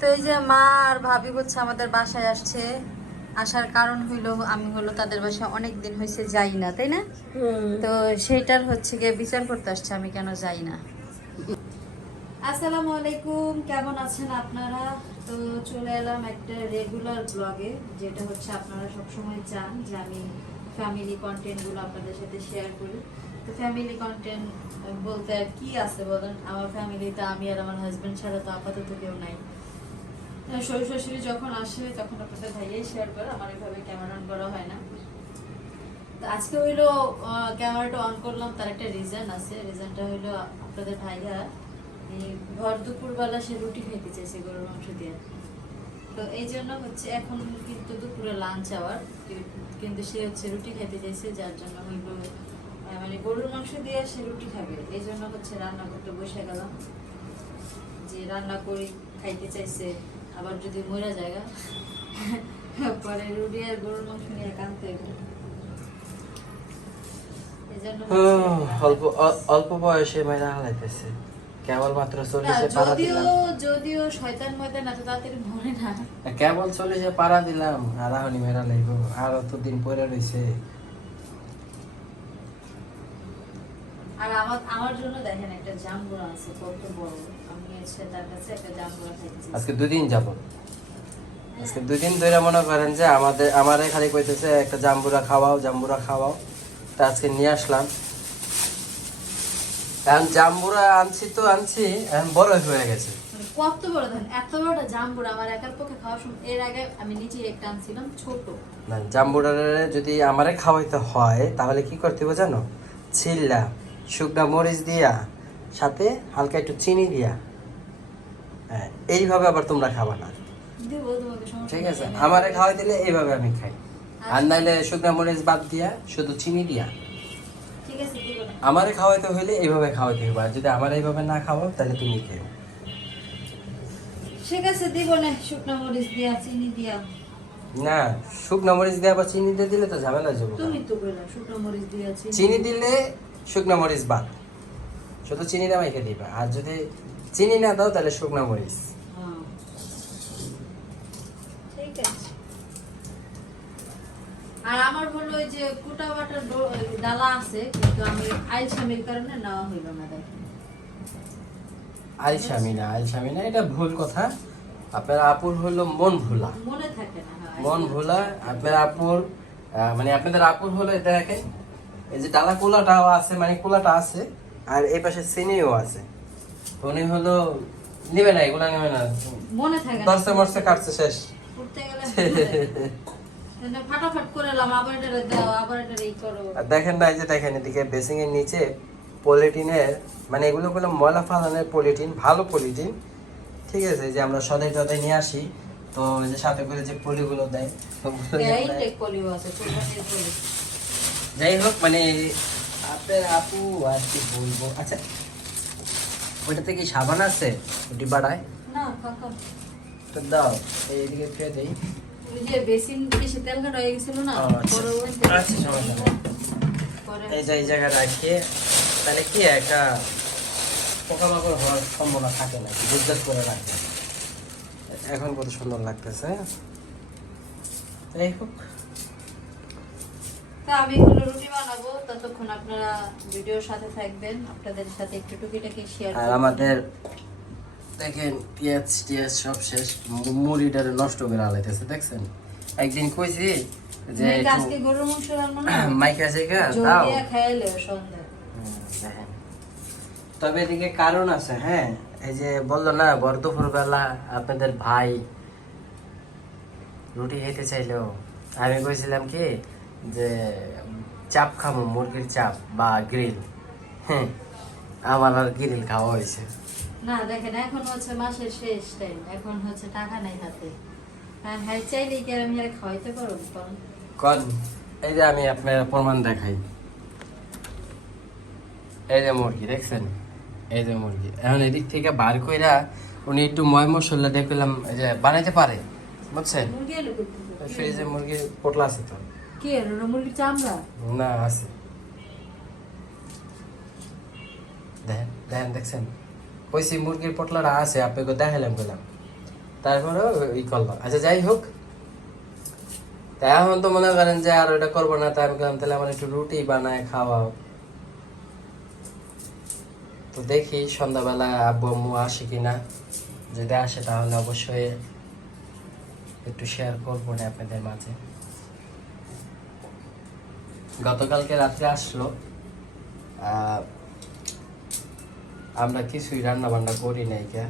তো এই যে মা আর ভাবি হচ্ছে আমাদের বাসায় আসছে। আসার কারণ হইল আমি হলো তাদের বাসায় অনেক দিন হয়েছে যাই না তাই না? তো সেইটার হচ্ছে গিয়ে বিচার করতে আসছে আমি কেন যাই না? আসসালামু আলাইকুম কেমন আছেন আপনারা? তো চলে এলাম একটা রেগুলার ব্লগে যেটা হচ্ছে আপনারা সবসময় চান যে আমি ফ্যামিলি কন্টেন্টগুলো আপনাদের সাথে শেয়ার করি। তো ফ্যামিলি কন্টেন্ট বলতে আর কি আছে বলেন? আমার ফ্যামিলিতে আমি আর আমার হাজব্যান্ড ছাড়া তো আপাতত কেউ নাই। শ্বশুর শাশুড়ি যখন আসে, তখন আপনাদের ভাইয়াই শেয়ার করে। আমার এভাবে ক্যামেরা অন করা হয় না। তো আজকে হইল ক্যামেরাটা অন করলাম, তার একটা রিজন আছে। রিজনটা হইল, আপনাদের ভাইয়া ভর দুপুরবেলা সে রুটি খাইতে চাইছে গরুর মাংস দিয়ে। তো এই জন্য হচ্ছে এখন কিন্তু দুপুরে লাঞ্চ আওয়ার কিন্তু সে হচ্ছে রুটি খাইতে চাইছে, যার জন্য হইল মানে গরুর মাংস দিয়ে সে রুটি খাবে। এই জন্য হচ্ছে রান্না করতে বসে গেলাম। যে রান্না করি খাইতে চাইছে আবার যদি মরা জায়গা পরে রুটি আর গরুর মাংস নিয়ে ও, হচ্ছে অল্প অল্প বয়সে মেয়েরা হালাইতেছে। কেবল মাত্র চল্লিশে পাড়া দিলাম। যদিও শয়তান ময়দান এত তাড়াতাড়ি মরে না। কেবল চল্লিশে পাড়া দিলাম আর এখনই মেয়েরা লাগবো আর অত দিন পরে রয়েছে আর আমার আমার জন্য দেখেন একটা জামগুড়া আছে কত বড়। আজকে দুদিন যাব। আজকে দুই দিন ধরে মনে করেন যে আমাদের আমারে খালি কইতেছে একটা জাম্বুরা খাওয়াও জাম্বুরা খাওয়াও। তা আজকে নিয়ে আসলাম। এখন জাম্বুরা আনছি তো আনছি এখন বড় হয়ে গেছে। মানে কত বড় দেখেন এত বড়টা জামগুড়া আমার একার পক্ষে খাওয়া সম্ভব এর আগে আমি নিজে একটা আনছিলাম ছোট। না জাম্বুরারে যদি আমারে খাওয়াইতে হয় তাহলে কি করতে হবে জানো? ছিল্লা শুকনা মরিচ দিয়া সাথে হালকা একটু চিনি দিয়া। হ্যাঁ এইভাবে আবার তোমরা খাবা না। ঠিক আছে? আমি- আমারে খাওয়াই দিলে এইভাবে আমি খাই। আর নাইলে শুকনা মরিচ বাদ দিয়া শুধু চিনি দিয়া। আমারে খাওয়াইতে হইলে এইভাবে খাওয়াইতে হবে আর যদি আমার এইভাবে না খাওয়াও তাহলে তুমি খেও ঠিক আছে দিব না শুকনো মরিচ দিয়া চিনি দিয়া। না শুকনা মরিচ দিয়ে আবার চিনি দিয়ে দিলে তো ঝামেলা যাব তুমি তো বললা শুকনো মরিচ দিয়া চিনি চিনি দিলে শুকনা মরিচ বাদ। শুধু চিনি দিয়ে মাইকে দিবা। আর যদি চিনি না দাও তাহলে শুকনা মরিচ। হ্যাঁ। আর আমার হলো ওই যে কুটা বাটার ডালা আছে কিন্তু আমি কারণে নেওয়া হইল না দেখেন আলসামি না আলসামি না এটা ভুল কথা। আপনার আপুর হলো মন ভোলা। মনে থাকে না হ্যাঁ, মন ভোলা আপনার আপুর মানে আপনাদের আপুর হলো এটা দেখেন এই যে ডালা কোলাটাও আছে মানে কোলাটা আছে আর এই পাশে চিনিও আছে। উনি হলো নিবে না এগুলা নেবে না। মনে থাকে না। দশটা মরসে কাটছে শেষ। উঠতে গেলে তাহলে ফাটাফাট করে এলাম আবার এটা দাও আবার এটা এই করো। আর দেখেন না এই যে দেখেন এদিকে বেসিং এর নিচে পলিটিনের মানে এগুলো হলো ময়লা ফালানোর পলিটিন ভালো পলিটিন। ঠিক আছে যে আমরা সদাই টদাই নিয়ে আসি তো এই যে সাথে করে যে পলিগুলো দেয় যাই হোক মানে আপনার আপু আর কি বলব? আচ্ছা ওইটাতে কি সাবান আছে? ডিব্বাটায় না কাকা তো দাও এই এদিকে ফেলে দেই। ওই যে বেসিন বেশি তেল কাটা হয়ে গেছিল না আচ্ছা। পরে ওই আচ্ছা, সমস্যা নেই। এই যে এই জায়গায় রাখিয়ে তাহলে কি একটা পোকামাকড় হওয়ার সম্ভাবনা থাকে না বুঝতে করে রাখে। এখন কত সুন্দর লাগতেছে। যাই হোক। তা আমি হলো রুটি বানাবো ততক্ষণ আপনারা ভিডিওর সাথে থাকবেন আপনাদের সাথে একটু টুকিটাকি শেয়ার আর আমাদের দেখেন পেঁয়াজ টিয়াজ সব শেষ মুড়িটারে নষ্ট করে আলাইতেছে দেখছেন? একদিন কইছি যে আজকে গরুর মাংস রান্না না মাইকা শেখা দাও খাইলে সন্ধ্যা তবে এদিকে কারণ আছে হ্যাঁ? এই যে বলল না বর্ধপুর বেলা আপনাদের ভাই রুটি খেতে চাইলো। আমি কইছিলাম কি যে চাপ খাব মুরগির চাপ বা গ্রিল হ্যাঁ আমার আর গ্রিল খাওয়া হয়েছে। না দেখেন এখন হচ্ছে মাসের শেষ টাইম এখন হচ্ছে টাকা নাই হাতে। আর হ্যাঁ চাইলে কি আমি আর খাওয়াইতে পারব কন? এই যে আমি আপনার প্রমাণ দেখাই। এই যে মুরগি দেখছেন? এই যে মুরগি। এখন এদিক থেকে বার কইরা উনি একটু ময় মশলা দেখলাম এই যে বানাইতে পারে বুঝছেন? মুরগি ফ্রিজে মুরগির পোটলা আছে তো। কি? চামড়া? না, আছে। দেখেন দেখেন দেখছেন? কইছি, মুরগির পোটলাটা আছে, আপনাকে দেখালাম বললাম তারপরে আচ্ছা যাই হোক। তা এখন তো মনে করেন যে আর ওটা করব না আমি বললাম তাহলে আমার একটু রুটি বানায় খাওয়াও। তো দেখি, সন্ধ্যাবেলা আব্বু আম্মু আসে কিনা। যদি আসে, তাহলে অবশ্যই একটু শেয়ার করব না আপনাদের মাঝে। গতকালকে রাত্রে আসলো। আমরা কিছুই রান্না বান্না করি নাই কে।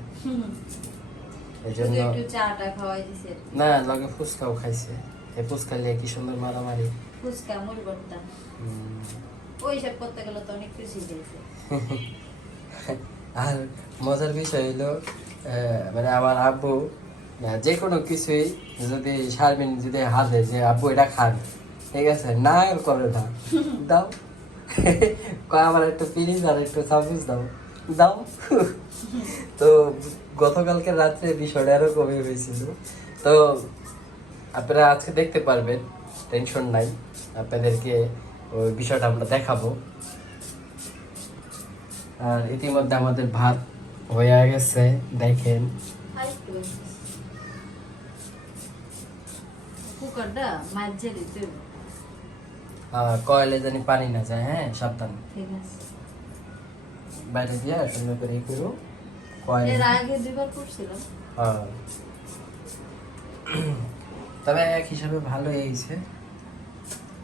এই শুধু জন্য একটু চাটা খাওয়াই দিছে না লগে ফুচকাও খাইছে। এই ফুচকা নিয়ে কি সুন্দর মারামারি। ফুচকা মুড়ি ভর্তা। উম, ওই সব করতে গেলে তো অনেক কিছু দিয়েছে আর মজার বিষয় হইল আহ, মানে আমার আব্বু যে কোনো কিছুই যদি শারমিন যদি হাতে যে আব্বু এটা খান। ঠিক আছে, না আর করে না দাও। কয়, আমার একটু পিরিজ আর একটু চামচ দাও। দাও। তো গতকালকে রাত্রে বিষয়টা এরকমই হয়েছিল। তো আপনারা আজকে দেখতে পারবেন টেনশন নাই। আপনাদেরকে ওই বিষয়টা আমরা দেখাবো। আর ইতিমধ্যে আমাদের ভাত হয়ে গেছে, দেখেন। কুকারটা মাঝে দিতে কয়েলে জানি পানি না যায় হ্যাঁ? সাবধান। ঠিক আছে। বাইরে দিয়ে সুন্দর করে ই করো কয়েল এর আগে দুবার করছিলাম হ্যাঁ। তবে এক হিসাবে ভালো হয়েছে।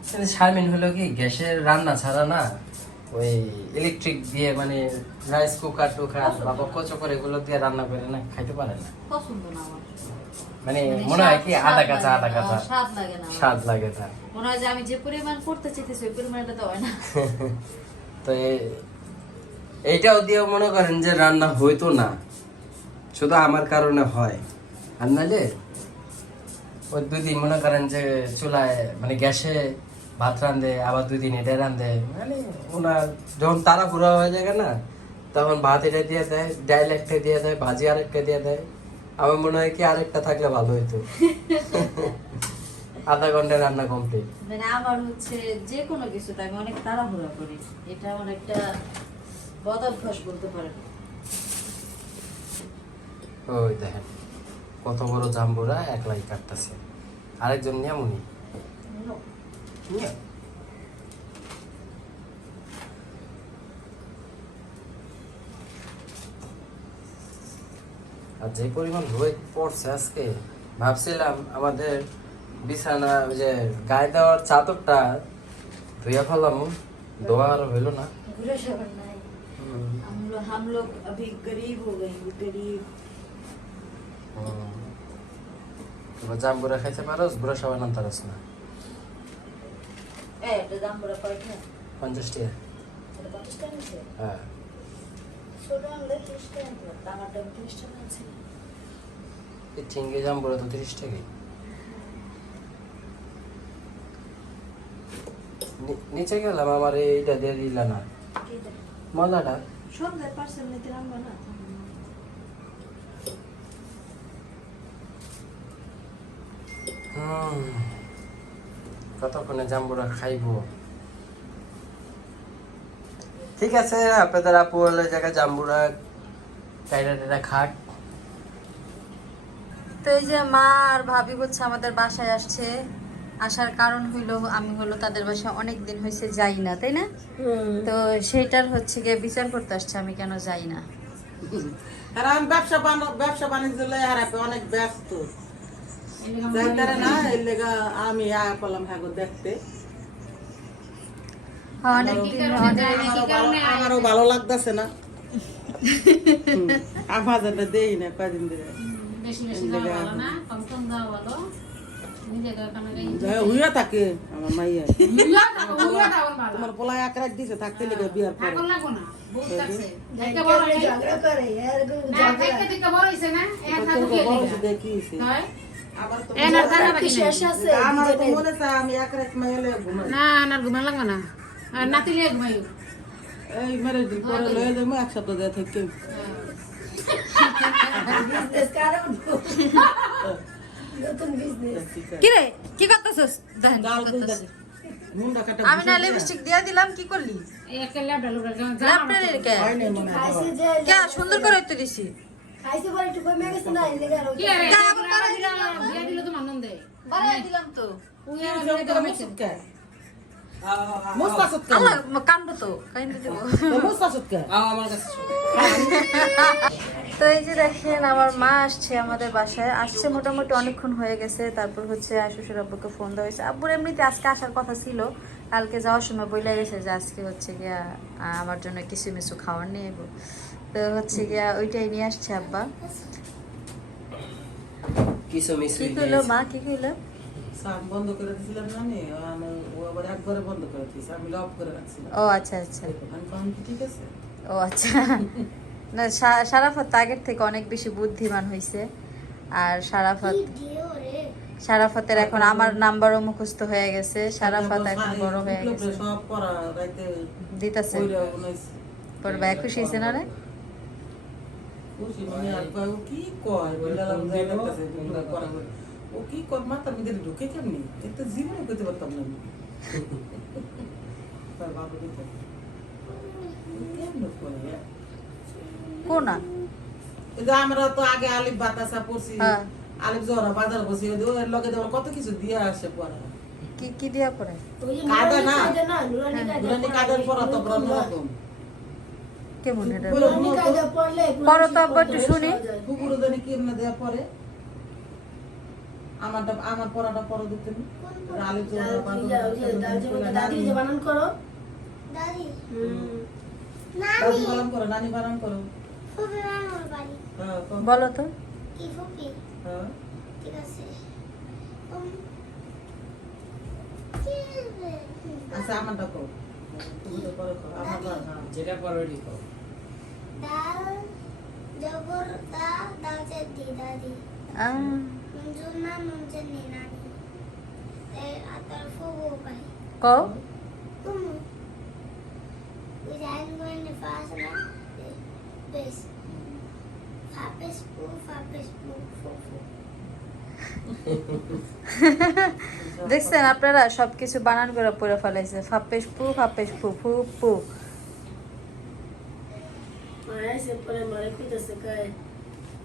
কিন্তু শারমিন হলো কি গ্যাসের রান্না ছাড়া না ওই ইলেকট্রিক দিয়ে মানে রাইস কুকার টুকার বা কচো করে এগুলো দিয়ে রান্না করে না খাইতে পারে না। পছন্দ না আমার। মানে মানে মনে হয় কি আধা কাঁচা আধা কাঁচা। স্বাদ লাগে না। স্বাদ লাগে তার মনে হয় যে আমি যে পরিমাণ করতে চাইতেছি ওই পরিমাণটা তো হয় না। তো এইটাও দিয়ে মনে করেন যে রান্না হইতো না। শুধু আমার কারণে হয়। আর নাহলে ওই দুদিন মনে করেন যে চুলায় মানে গ্যাসে ভাত রান্ধে আবার দুদিন এটা রান্ধে মানে ওনার যখন তারা পুরো হয়ে যায় না তখন ভাত এটা দিয়ে দেয় ডাইল একটা দিয়ে দেয় ভাজি আরেকটা দিয়ে দেয়। আমার মনে হয় কি আরেকটা থাকলে ভালো হইতো। আধা ঘন্টায় রান্না কমপ্লিট মানে আমার হচ্ছে যে কোনো কিছুতে আমি অনেক তাড়াহুড়া করি। এটা আমার একটা বদ অভ্যাস বলতে পারেন। ওই দেখেন কত বড় জাম্বুরা একলাই কাটতেছে। আরেকজন নিয়ামুনি নিয়ে। আর যে পরিমাণ রোদ পড়ছে আজকে ভাবছিলাম আমাদের বিছানা ওই যে গায়ে দেওয়ার চাদরটা ধুইয়া ফেলাম ধোয়া আর হইলো না ঘুরে সবার নাই হুম। हम लोग हम लोग अभी गरीब हो गए हैं, गरीब হুম। এবার জাম্বুরা খাইতে পারোস বুড়া সবাই নাম পারোস না এ এটা দাম বড় পড়ে না পঞ্চাশ টাকা এটা পঞ্চাশ টাকা নিচ্ছে হ্যাঁ ছোট আনলে ত্রিশ টাকা আমারটা ত্রিশ টাকা আছে এই চিংড়ি জাম্বুরা তো তিরিশ টাকাই নিচে গেলাম আমার এইটা দিয়ে দিলা না। মজাটা সন্ধ্যায় পার্সেল নিতে না। কতক্ষণে জাম্বুরা খাইবো? ঠিক আছে আপনাদের আপু হলে জায়গায় জাম্বুরা টাইরা টাইরা খাক তো এই যে মা আর ভাবি হচ্ছে আমাদের বাসায় আসছে। আসার কারণ হইল আমি হলো তাদের বাসায় অনেক দিন হয়েছে যাই না তাই না? তো সেইটার হচ্ছে গিয়ে বিচার করতে আসছে আমি কেন যাই না? আর আমি ব্যবসা বান- ব্যবসা বাণিজ্য লয়ে হারাপে অনেক ব্যস্ত। না এর লেগা আমি আয়া করলাম হ্যাঁ দেখতে। আমারও ভালো- লাগতেছে না। যেটা দেই না কয়দিন ধরে। হুইয়া থাকে আমার মাইয়া। তোমার পোলায় এক রাত দিছে থাকতে লেগে বিয়ার পরে। বড় হয়ে-? দেখিয়েছি মনে না, না, ঘুমান লাগবে না। আর নাতি লিয়ে ঘুমাইও। এই মেরে পরে লয়ে যাব এক সপ্তাহ দিয়ে থেকে কি রে কি করতেছস? দেখেন গাল দুই দেখে মুন্ডা কাটা আমি না লিপস্টিক দিয়ে দিলাম কি করলি? সুন্দর করে দিছি? তো মানন দে। দিলাম তো। তো কাইন্দে দেবো। মুস্তাসুৎকা আমার কাছে তো এই যে দেখেন আমার মা আসছে আমাদের বাসায়। আসছে মোটামুটি অনেকক্ষণ হয়ে গেছে তারপর হচ্ছে শ্বশুর আব্বুকে ফোন দেওয়া হয়েছে। আব্বুর এমনিতে আজকে আসার কথা ছিল কালকে যাওয়ার সময় বইলে গেছে যে আজকে হচ্ছে গিয়া আমার জন্য কিছু মিছু খাওয়ার নিয়ে এবো তো হচ্ছে গিয়া ওইটাই নিয়ে আসছে আব্বা। কিছু কি কইলো মা? কি কইলো? সাম বন্ধ করে দিয়েছিলাম জানি ও আবার একবারে বন্ধ করে দিয়েছে আমি লক করে রাখছিলাম। ও আচ্ছা আচ্ছা। আমি কখন ঠিক আছে? ও আচ্ছা। না সারাফত আগের থেকে অনেক বেশি বুদ্ধিমান হয়েছে আর সারাফত সারাফতের এখন আমার নাম্বারও মুখস্থ হয়ে গেছে। সারাফত এখন বড় হয়ে গেছে। সব পড়া রাইতে দিতেছে। ভাই খুশি হয়েছে না রে? খুশি মানে আর কি কয়? বললাম পড়া। ও কি ঢুকে কেমনি? জীবনে করতে পারতাম না আমি। তার বাবা? কোনা? আমরা তো আগে আলিফ বাতাসা পড়ছি হ্যাঁ। আলিফ জহরা বাজার ওর লগে দেওয়ার কত কিছু দিয়ে আসে পড়া কি কি দিয়া ওই যে না। না নুরানি কাদের পড়া তো পড়া অন্যরকম কেমন এটা? নুরানি কায়দা পড়লে পড়ো তো একটু শুনি। কি এমনি দেওয়া পরে? আমারটা আমার পড়াটা পড়া দিতে বাজার দাদি যে বানান করো। দাদি। হুম। দাদি বানান করো নানি বানান করো। হ্যাঁ। বলো তো। কি ফুপি হ্যাঁ। ঠিক আছে? আচ্ছা আমারটা করো। তুমি তো করো করো আমার না হ্যাঁ। যেটা খাও দাল জবর দা দাল দাদি। আহ, কও. দেখছেন আপনারা সবকিছু বানান করে পড়ে ফেলাইছে। ফাপ্পেশ পু ফাপ্পেশ পু ফু পু। মারা সে পরে মারে কইতাছে কয়?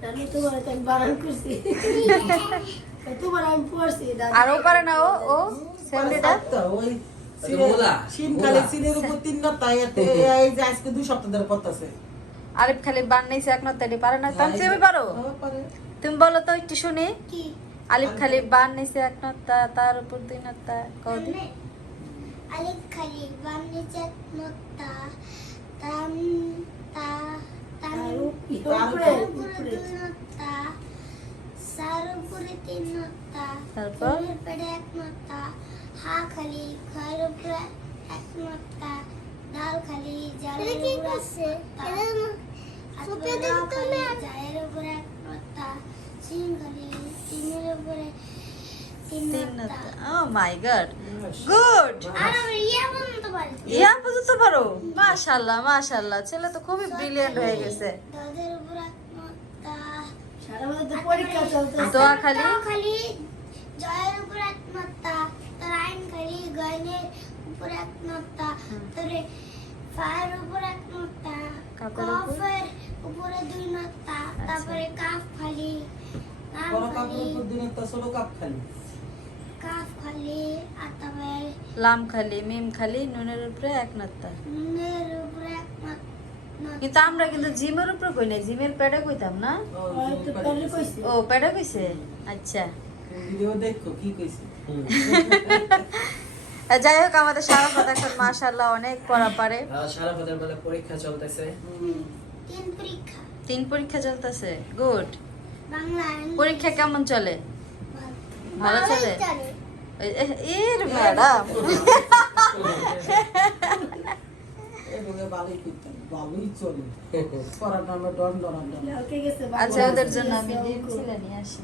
দাদি তোমার তো আমি বানান করছি। কয়, তোমার আমি পড়ছি দাদি। আরও পারে না ও ও সেমরিটা ওই শীতকালে সিনের উপর তিন তাই এই যে আজকে দুই সপ্তাহ ধরে পড়তেছে। আরিফ খালি বানাইছে এক নতালি পারে না। তাহলে তুমি পারো? হ্যাঁ, তুমি বলো তো একটু শুনি। আলিফ খালি বান নিছে এক নত্তা তার উপর দুই নত্তা কদি Anne. Alif kali bani cek nota. Tam ta তারপর? এক nota. হা খালি ঘর উপরে এক নটা ডাল খালি জালের তুমি জালের উপরে এক নটা সিং খালি সিংয়ের উপরে তিন তিন নটা নত্তা ও মাই গড গুড ইয়া পারি ইয়া ছেলে তো খুবই ব্রিলিয়ান্ট হয়ে গেছে দোয়া খালি জয়ের উপরে আইন খালি গয়নের উপরে তারপরে উপরে? কফের উপরে দুই খালি বড় উপর ছোট কাপ খালি খালি তারপরে লাম খালি মিম খালি নুনের উপরে এক নত্তা নুনের উপরে এক কিন্তু আমরা কিন্তু জিমের উপরে কই নাই জিমের প্যাডে কইতাম না ও, প্যাডে কইছে আচ্ছা ভিডিও দেখো কি কইছে যাই হোক আমাদের সারা কথা এখন মাশাআল্লাহ অনেক পড়া পারে সারা পদের বলে পরীক্ষা চলতেছে তিন পরীক্ষা তিন পরীক্ষা চলতেছে গুড বাংলা পরীক্ষা কেমন চলে। ভালো চলে? এর ম্যাডাম আচ্ছা ওদের জন্য আমি ডিম আসি।